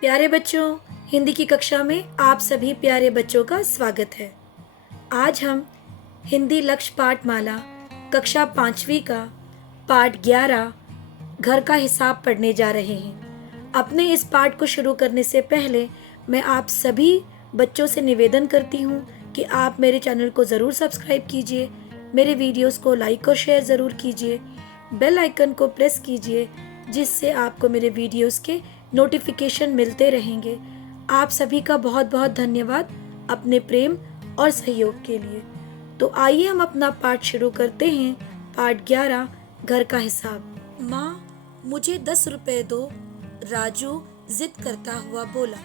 प्यारे बच्चों, हिंदी की कक्षा में आप सभी प्यारे बच्चों का स्वागत है। आज हम हिंदी लक्ष्य पाठमाला कक्षा 5वीं का पाठ 11 घर का हिसाब पढ़ने जा रहे हैं। अपने इस पाठ को शुरू करने से पहले मैं आप सभी बच्चों से निवेदन करती हूँ कि आप मेरे चैनल को ज़रूर सब्सक्राइब कीजिए, मेरे वीडियोस को लाइक और शेयर ज़रूर कीजिए, बेल आइकन को प्रेस कीजिए जिससे आपको मेरे वीडियोस के नोटिफिकेशन मिलते रहेंगे। आप सभी का बहुत बहुत धन्यवाद अपने प्रेम और सहयोग के लिए। तो आइए हम अपना पाठ शुरू करते हैं। पाठ 11 घर का हिसाब। माँ, मुझे 10 रुपए दो, राजू जिद करता हुआ बोला।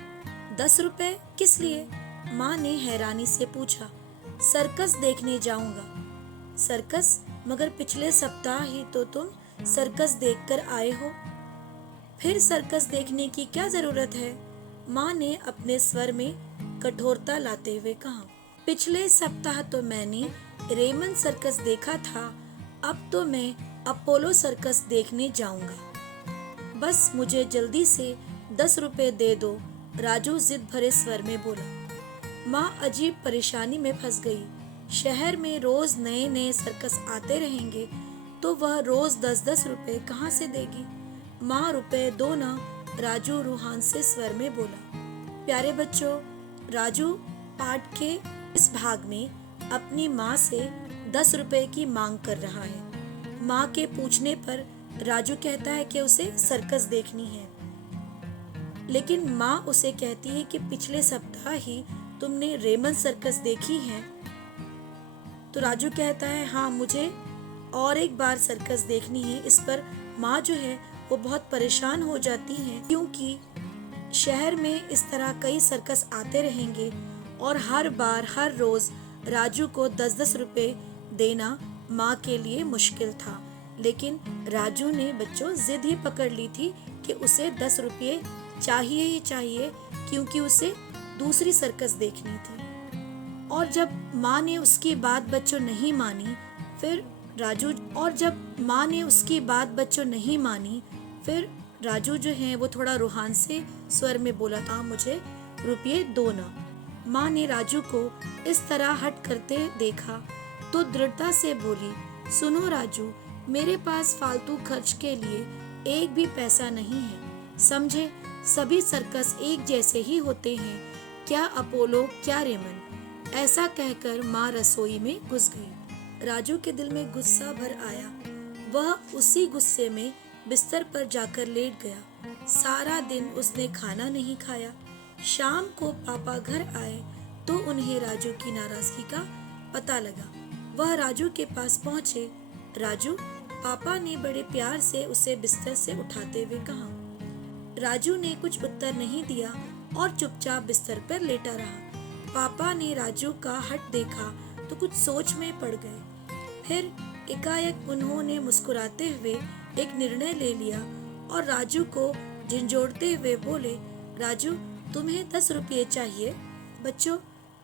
10 रुपए किस लिए? माँ ने हैरानी से पूछा। सर्कस देखने जाऊंगा। सर्कस? मगर पिछले सप्ताह ही तो तुम सर्कस देखकर आए हो। फिर सर्कस देखने की क्या जरूरत है? माँ ने अपने स्वर में कठोरता लाते हुए कहा। पिछले सप्ताह तो मैंने रेमन सर्कस देखा था, अब तो मैं अपोलो सर्कस देखने जाऊंगा। बस मुझे जल्दी से 10 रुपए दे दो, राजू जिद भरे स्वर में बोला। माँ अजीब परेशानी में फंस गई। शहर में रोज नए नए सर्कस आते रहेंगे तो वह रोज 10-10 रुपए कहाँ से देगी? माँ रुपए दो ना, राजू रूहान से स्वर में बोला। प्यारे बच्चों, राजू पाठ के इस भाग में अपनी माँ से 10 रुपए की मांग कर रहा है। माँ के पूछने पर राजू कहता है कि उसे सर्कस देखनी है, लेकिन माँ उसे कहती है कि पिछले सप्ताह ही तुमने रेमन सर्कस देखी है। तो राजू कहता है हाँ, मुझे और एक बार सर्कस देखनी है। इस पर माँ जो है वो बहुत परेशान हो जाती है, क्योंकि शहर में इस तरह कई सर्कस आते रहेंगे और हर बार हर रोज राजू को 10-10 रुपए देना माँ के लिए मुश्किल था। लेकिन राजू ने बच्चों जिद ही पकड़ ली थी कि उसे 10 रुपये चाहिए ही चाहिए, क्योंकि उसे दूसरी सर्कस देखनी थी। और जब माँ ने उसकी बात बच्चों नहीं मानी, फिर राजू जो है वो थोड़ा रूहान से स्वर में बोला था, मुझे रुपये दो ना। माँ ने राजू को इस तरह हट करते देखा तो दृढ़ता से बोली, सुनो राजू, मेरे पास फालतू खर्च के लिए एक भी पैसा नहीं है, समझे? सभी सर्कस एक जैसे ही होते हैं, क्या अपोलो क्या रेमन। ऐसा कहकर माँ रसोई में घुस गई। राजू के दिल में गुस्सा भर आया। वह उसी गुस्से में बिस्तर पर जाकर लेट गया। सारा दिन उसने खाना नहीं खाया। शाम को पापा घर आए तो उन्हें राजू की नाराजगी का पता लगा। वह राजू के पास पहुंचे। राजू, पापा ने बड़े प्यार से उसे बिस्तर से उठाते हुए कहा। राजू ने कुछ उत्तर नहीं दिया और चुपचाप बिस्तर पर लेटा रहा। पापा ने राजू का हट देखा तो कुछ सोच में पड़ गए। फिर एकाएक उन्होंने मुस्कुराते हुए एक निर्णय ले लिया और राजू को झिंझोड़ते हुए बोले, राजू, तुम्हें 10 रुपये चाहिए? बच्चों,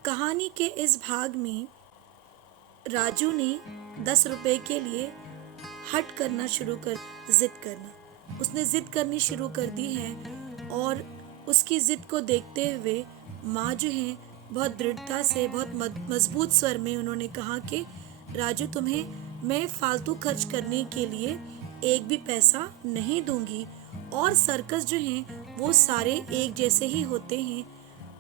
कहानी के इस भाग में राजू ने 10 रुपये के लिए हट करना शुरू कर उसने जिद करनी शुरू कर दी है। और उसकी जिद को देखते हुए माँ जो है बहुत दृढ़ता से, बहुत मजबूत स्वर में उन्होंने कहा कि राजू, तुम्हें मैं फालतू खर्च करने के लिए एक भी पैसा नहीं दूंगी, और सर्कस जो हैं वो सारे एक जैसे ही होते हैं,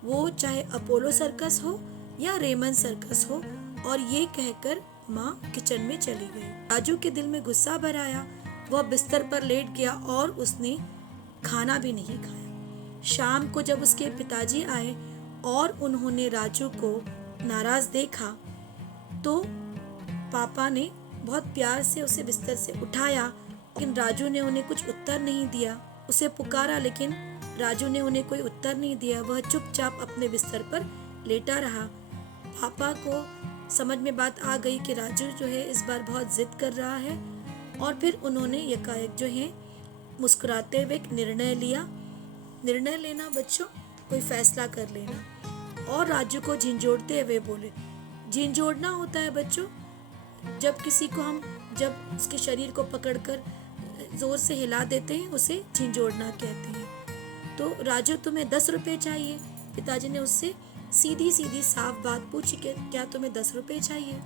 वो चाहे अपोलो सर्कस हो या रेमन सर्कस हो। और ये कहकर माँ किचन में चली गई। राजू के दिल में गुस्सा भर आया। वह बिस्तर पर लेट गया और उसने खाना भी नहीं खाया। शाम को जब उसके पिताजी आए और उन्होंने राजू को नाराज देखा तो पापा ने बहुत प्यार से उसे बिस्तर से उठाया, लेकिन राजू ने उन्हें कुछ उत्तर नहीं दिया। उसे पुकारा, लेकिन राजू ने उन्हें कोई उत्तर नहीं दिया। वह चुपचाप अपने बिस्तर पर लेटा रहा। पापा को समझ में बात आ गई कि राजू जो है इस बार बहुत जिद कर रहा है, और फिर उन्होंने एकाएक जो है मुस्कुराते हुए एक निर्णय लिया। निर्णय लेना बच्चों, कोई फैसला कर लेना। और राजू को झिंझोड़ते हुए बोले, झिंझोड़ना होता है बच्चों जब किसी को जब उसके शरीर को पकड़कर जोर से हिला देते हैं, उसे झिंझोड़ना कहते हैं। तो राजू तुम्हें 10 रुपए चाहिए। पिताजी ने उससे सीधी सीधी साफ बात पूछी कि क्या तुम्हें 10 रुपए चाहिए।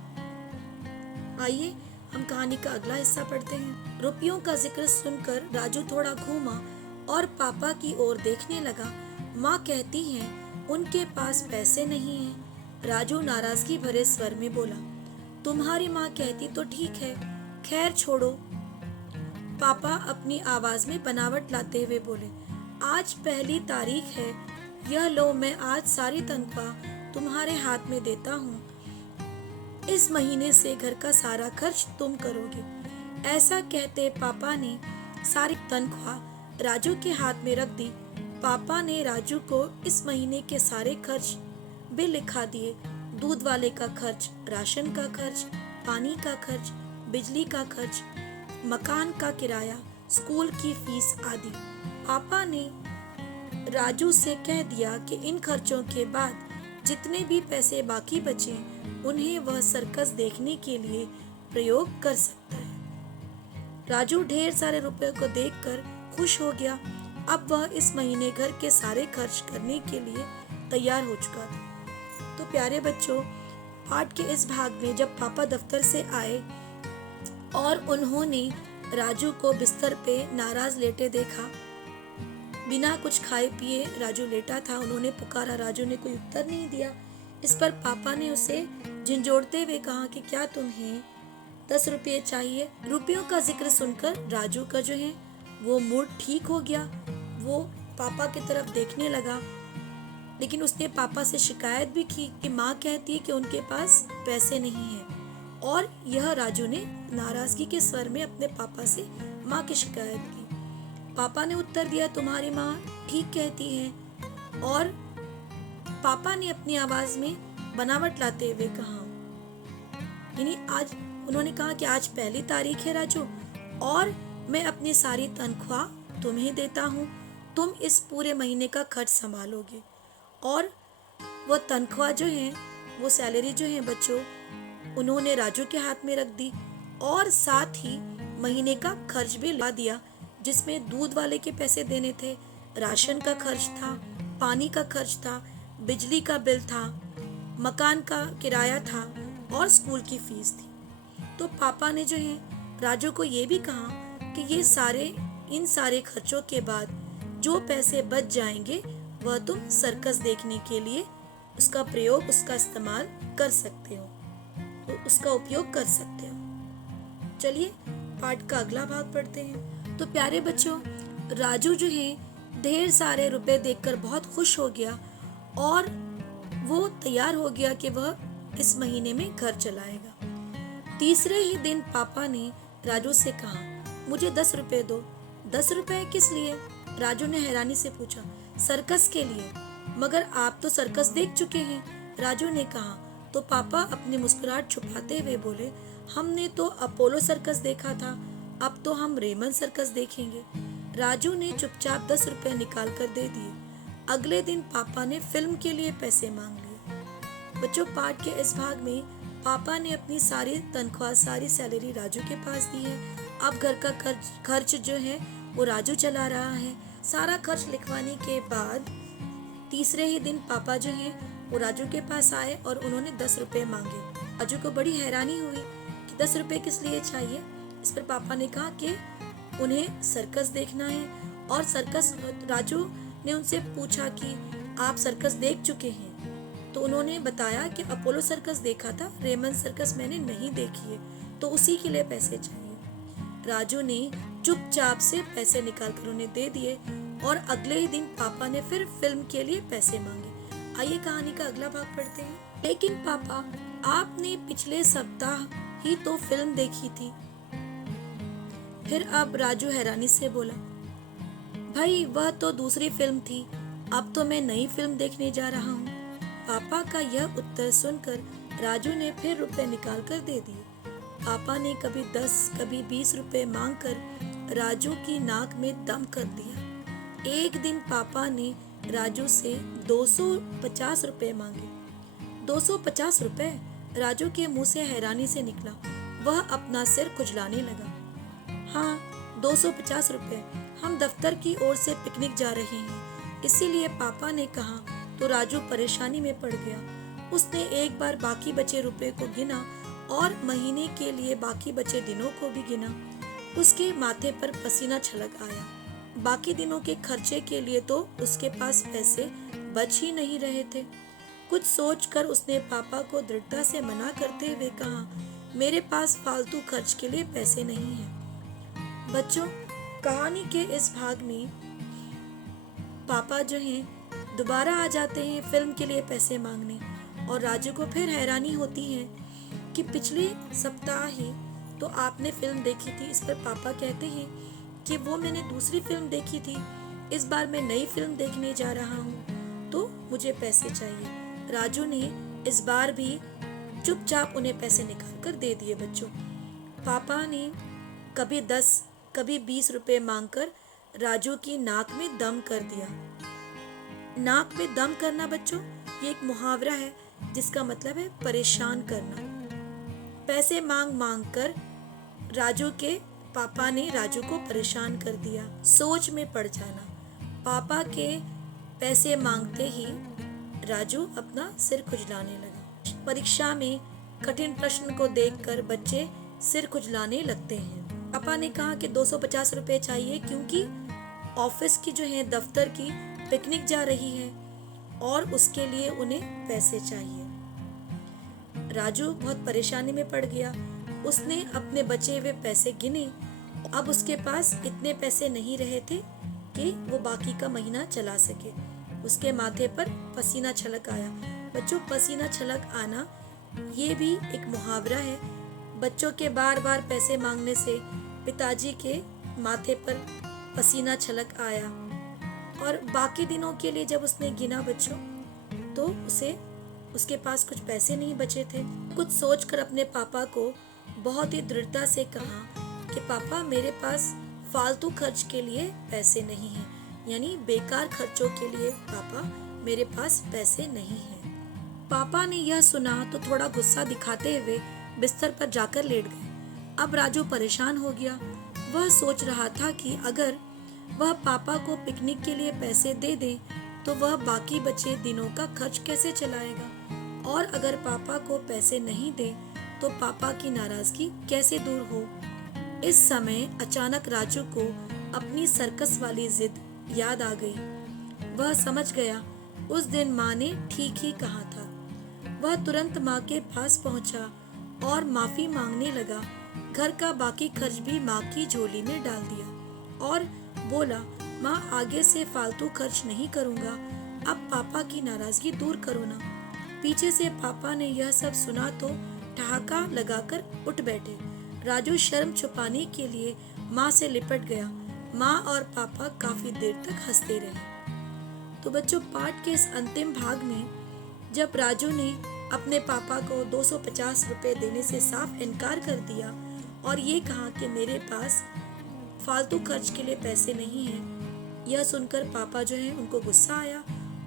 आइए हम कहानी का अगला हिस्सा पढ़ते हैं। रुपयों का जिक्र सुनकर राजू थोड़ा घूमा और पापा की ओर देखने लगा। माँ कहती हैं उनके पास पैसे नहीं हैं। राजू नाराजगी भरे स्वर में बोला, तुम्हारी माँ कहती तो ठीक है, खैर छोड़ो। पापा अपनी आवाज में बनावट लाते हुए बोले, आज पहली तारीख है, यह लो मैं आज सारी तनख्वाह तुम्हारे हाथ में देता हूँ। इस महीने से घर का सारा खर्च तुम करोगे। ऐसा कहते पापा ने सारी तनख्वाह राजू के हाथ में रख दी। पापा ने राजू को इस महीने के सारे खर्च बिल लिखा दिए। दूध वाले का खर्च, राशन का खर्च, पानी का खर्च, बिजली का खर्च, मकान का किराया, स्कूल की फीस आदि। पापा ने राजू से कह दिया कि इन खर्चों के बाद जितने भी पैसे बाकी बचे उन्हें वह सर्कस देखने के लिए प्रयोग कर सकता है। राजू ढेर सारे रुपए को देखकर खुश हो गया। अब वह इस महीने घर के सारे खर्च करने के लिए तैयार हो चुका था। तो प्यारे बच्चों, पाठ के इस भाग में जब पापा दफ्तर से आए और उन्होंने राजू को बिस्तर पे नाराज लेटे देखा, बिना कुछ खाए पिए राजू लेटा था। उन्होंने पुकारा, राजू ने कोई उत्तर नहीं दिया। इस पर पापा ने उसे झिंझोड़ते हुए कहा कि क्या तुम्हें 10 रुपये चाहिए। रुपयों का जिक्र सुनकर राजू का जो है वो मूड ठीक हो गया। वो पापा की तरफ देखने लगा, लेकिन उसने पापा से शिकायत भी की कि माँ कहती है कि उनके पास पैसे नहीं हैं। और यह राजू ने नाराजगी के स्वर में अपने पापा से माँ की शिकायत की। पापा ने उत्तर दिया, तुम्हारी माँ ठीक कहती है। और पापा ने अपनी आवाज में बनावट लाते हुए कहा, यानी आज उन्होंने कहा कि आज पहली तारीख है राजू, और मैं अपनी सारी तनख्वाह तुम्हें देता हूँ। तुम इस पूरे महीने का खर्च संभालोगे। और वो तनख्वाह जो है, वो सैलरी जो है बच्चों, उन्होंने राजू के हाथ में रख दी और साथ ही महीने का खर्च भी ला दिया, जिसमें दूध वाले के पैसे देने थे, राशन का खर्च था, पानी का खर्च था, बिजली का बिल था, मकान का किराया था और स्कूल की फीस थी। तो पापा ने जो है राजू को ये भी कहा कि इन सारे खर्चों के बाद जो पैसे बच जाएंगे वह तुम सर्कस देखने के लिए उसका इस्तेमाल कर सकते हो, तो उसका उपयोग कर सकते हो। चलिए पाठ का अगला भाग पढ़ते हैं। तो प्यारे बच्चों, राजू जो है ढेर सारे रुपए देखकर बहुत खुश हो गया और वो तैयार हो गया कि वह इस महीने में घर चलाएगा। तीसरे ही दिन पापा ने राजू से कहा, मुझे 10 रुपए दो। 10 रुपए किस लिए? राजू ने हैरानी से पूछा। सर्कस के लिए। मगर आप तो सर्कस देख चुके हैं, राजू ने कहा। तो पापा अपनी मुस्कुराहट छुपाते हुए बोले, हमने तो अपोलो सर्कस देखा था, अब तो हम रेमन सर्कस देखेंगे। राजू ने चुपचाप 10 रुपए निकाल कर दे दिए। अगले दिन पापा ने फिल्म के लिए पैसे मांग लिए। बच्चों, पाठ के इस भाग में पापा ने अपनी सारी तनख्वाह, सारी सैलरी राजू के पास दी है। अब घर का खर्च जो है वो राजू चला रहा है। सारा खर्च लिखवाने के बाद तीसरे ही दिन पापा जो है वो राजू के पास आए और उन्होंने 10 रुपए मांगे। राजू को बड़ी हैरानी हुई कि 10 रुपए किस लिए चाहिए। इस पर पापा ने कहा कि उन्हें सर्कस देखना है। और राजू ने उनसे पूछा कि आप सर्कस देख चुके हैं? तो उन्होंने बताया कि अपोलो सर्कस देखा था, रेमन सर्कस मैंने नहीं देखी है, तो उसी के लिए पैसे चाहिए। राजू ने चुपचाप से पैसे निकालकर उन्हें दे दिए और अगले ही दिन पापा ने फिर फिल्म के लिए पैसे मांगे। आइए कहानी का अगला भाग पढ़ते हैं। लेकिन पापा, आपने पिछले सप्ताह ही तो फिल्म देखी थी। फिर अब राजू हैरानी से बोला, भाई वह तो दूसरी फिल्म थी, अब तो मैं नई फिल्म देखने जा रहा हूँ। पापा का यह उत्तर सुनकर राजू ने फिर रुपए निकाल कर दे दिए। पापा ने कभी 10 कभी 20 रुपए मांगकर राजू की नाक में दम कर दिया। एक दिन पापा ने राजू से 250 रुपए मांगे। 250 रुपए? राजू के मुंह से हैरानी से निकला। वह अपना सिर खुजलाने लगा। हाँ, 250 रुपए। हम दफ्तर की ओर से पिकनिक जा रहे हैं, इसीलिए पापा ने कहा तो राजू परेशानी में पड़ गया। उसने एक बार बाकी बचे रुपए को गिना और महीने के लिए बाकी बचे दिनों को भी गिना। उसके माथे पर पसीना छलक आया। बाकी दिनों के खर्चे के लिए तो उसके पास पैसे बच ही नहीं रहे थे। कुछ सोचकर उसने पापा को दृढ़ता से मना करते हुए कहा, मेरे पास फालतू खर्च के लिए पैसे नहीं हैं। बच्चों, कहानी के इस भाग में पापा जो हैं दोबारा आ जाते हैं फिल्म के लिए पैसे मांगने, और राजू को फिर हैरानी होती है कि पिछले सप्ताह ही तो आपने फिल्म देखी थी। इस पर पापा कहते हैं कि वो मैंने दूसरी फिल्म देखी थी, इस बार मैं नई फिल्म देखने जा रहा हूँ तो मुझे पैसे चाहिए। राजू ने इस बार भी चुपचाप उन्हें पैसे निकाल कर दे दिए। बच्चों, पापा ने कभी 10 कभी 20 रुपए मांगकर राजू की नाक में दम कर दिया। नाक में दम करना बच्चों, ये एक मुहावरा है जिसका मतलब है परेशान करना। पैसे मांग मांग कर राजू के पापा ने राजू को परेशान कर दिया। सोच में पड़ जाना। पापा के पैसे मांगते ही राजू अपना सिर खुजलाने लगा। परीक्षा में कठिन प्रश्न को देखकर बच्चे सिर खुजलाने लगते हैं। पापा ने कहा कि 250 रुपए चाहिए क्योंकि ऑफिस की जो है दफ्तर की पिकनिक जा रही है और उसके लिए उन्हें पैसे चाहिए। राजू बहुत परेशानी में पड़ गया। उसने अपने बचे हुए पैसे गिने। अब उसके पास इतने पैसे नहीं रहे थे कि वो बाकी का महीना चला सके। उसके माथे पर पसीना छलक आया। बच्चों, पसीना छलक आना ये भी एक मुहावरा है। बच्चों के बार बार पैसे मांगने से पिताजी के माथे पर पसीना छलक आया, और बाकी दिनों के लिए जब उसने गिना बच्चों तो उसके पास कुछ पैसे नहीं बचे थे। कुछ सोचकर अपने पापा को बहुत ही दृढ़ता से कहा कि पापा, मेरे पास फालतू खर्च के लिए पैसे नहीं हैं, यानी बेकार खर्चों के लिए पापा मेरे पास पैसे नहीं हैं। पापा ने यह सुना तो थोड़ा गुस्सा दिखाते हुए बिस्तर पर जाकर लेट गए। अब राजू परेशान हो गया। वह सोच रहा था कि अगर वह पापा को पिकनिक के लिए पैसे दे दे तो वह बाकी बचे दिनों का खर्च कैसे चलाएगा, और अगर पापा को पैसे नहीं दे तो पापा की नाराजगी कैसे दूर हो। इस समय अचानक राजू को अपनी सर्कस वाली जिद याद आ गई। वह समझ गया उस दिन माँ ने ठीक ही कहा था। वह तुरंत माँ के पास पहुंचा और माफी मांगने लगा। घर का बाकी खर्च भी माँ की झोली में डाल दिया और बोला, माँ, आगे से फालतू खर्च नहीं करूँगा, अब पापा की नाराजगी दूर करो ना। पीछे से पापा ने यह सब सुना तो ठहाका लगाकर उठ बैठे। राजू शर्म छुपाने के लिए माँ से लिपट गया। माँ और पापा काफी देर तक हंसते रहे। तो बच्चों, पाठ के इस अंतिम भाग में जब राजू ने अपने पापा को 250 रुपए देने से साफ इनकार कर दिया और ये कहा कि मेरे पास फालतू खर्च के लिए पैसे नहीं हैं, यह सुनकर पापा जो है उनको गुस्सा आया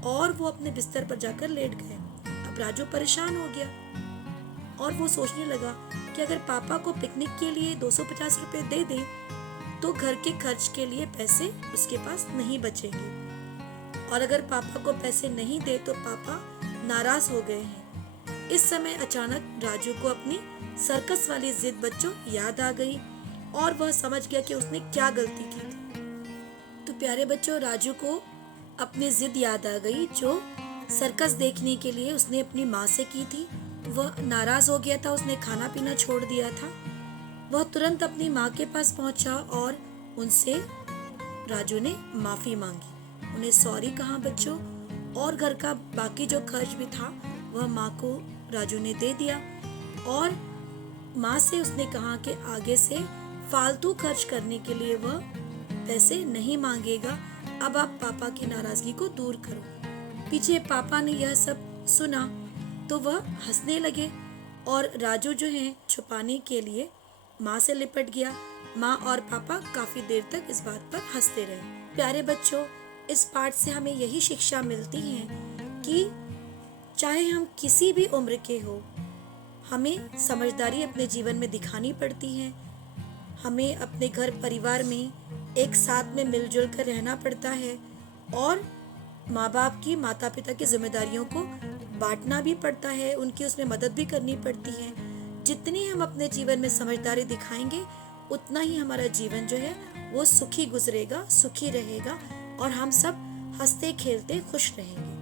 और वो अपने बिस्तर पर जाकर लेट गए। अब राजू परेशान हो गया और वो सोचने लगा कि अगर पापा को पिकनिक के लिए 250 रुपए दे दे तो घर के खर्च के लिए पैसे उसके पास नहीं बचेंगे, और अगर पापा को पैसे नहीं दे तो पापा नाराज हो गए हैं। इस समय अचानक राजू को अपनी सर्कस वाली जिद बच्चों याद आ गई और वह समझ गया कि उसने क्या गलती की थी। तो प्यारे बच्चों, राजू को अपनी जिद याद आ गई जो सर्कस देखने के लिए उसने अपनी माँ से की थी। वह नाराज हो गया था, उसने खाना पीना छोड़ दिया था। वह तुरंत अपनी माँ के पास पहुंचा और उनसे राजू ने माफी मांगी, उन्हें सॉरी कहा बच्चों, और घर का बाकी जो खर्च भी था वह माँ को राजू ने दे दिया और माँ से उसने कहा कि आगे से फालतू खर्च करने के लिए वह पैसे नहीं मांगेगा। अब आप पापा की नाराजगी को दूर करो। पीछे पापा ने यह सब सुना तो वह हंसने लगे और राजू जो है छुपाने के लिए माँ से लिपट गया। माँ और पापा काफी देर तक इस बात पर हंसते रहे। प्यारे बच्चों, इस पाठ से हमें यही शिक्षा मिलती है कि चाहे हम किसी भी उम्र के हो, हमें समझदारी अपने जीवन में दिखानी पड़ती है। हमें अपने घर परिवार में एक साथ में मिलजुल कर रहना पड़ता है और माँ बाप की, माता पिता की जिम्मेदारियों को बांटना भी पड़ता है, उनकी उसमें मदद भी करनी पड़ती है। जितनी हम अपने जीवन में समझदारी दिखाएंगे उतना ही हमारा जीवन जो है वो सुखी गुजरेगा, सुखी रहेगा और हम सब हंसते खेलते खुश रहेंगे।